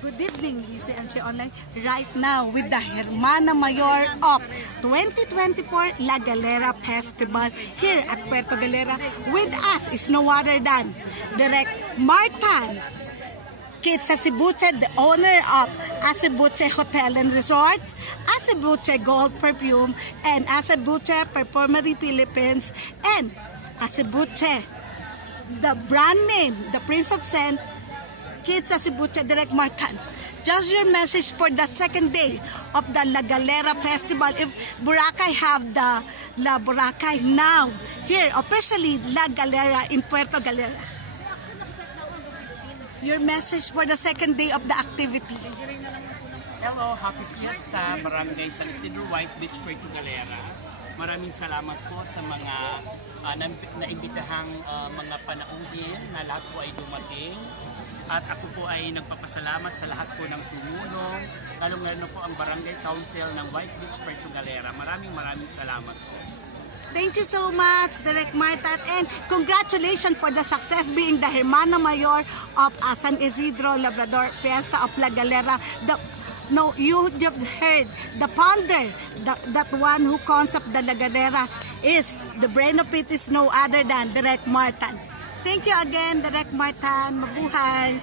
Good evening, ECMC Online. Right now with the Hermana Mayor of 2024 La Galera Festival here at Puerto Galera. With us is no other than Direk Martan Kitsacibuche, the owner of Acebuche Hotel and Resort, Acebuche Gold Perfume, and Acebuche Perfumery Philippines, and Acebuche, the brand name, the Prince of Scent, Kitsacibuche. Direk Martan, just your message for the second day of the La Galera Festival. If Boracay have the La Boracay now, here officially La Galera in Puerto Galera. Your message for the second day of the activity. Hello, happy fiesta, Barangay San Isidro, White Beach, Puerto Galera. Maraming salamat po sa mga naimbitahang mga panauhin na lahat po ay dumating. At ako po ay nagpapasalamat sa lahat po ng tumulong, lalong-lalo po ang Barangay Council ng White Beach, Puerto Galera. Maraming salamat po. Thank you so much, Direk Martan, and congratulations for the success being the Hermana Mayor of San Isidro Labrador Fiesta of La Galera. You have heard the founder, that one who concept the La Galera is the brain of it is no other than Direk Martan. Thank you again, Direk Martan. Mabuhay!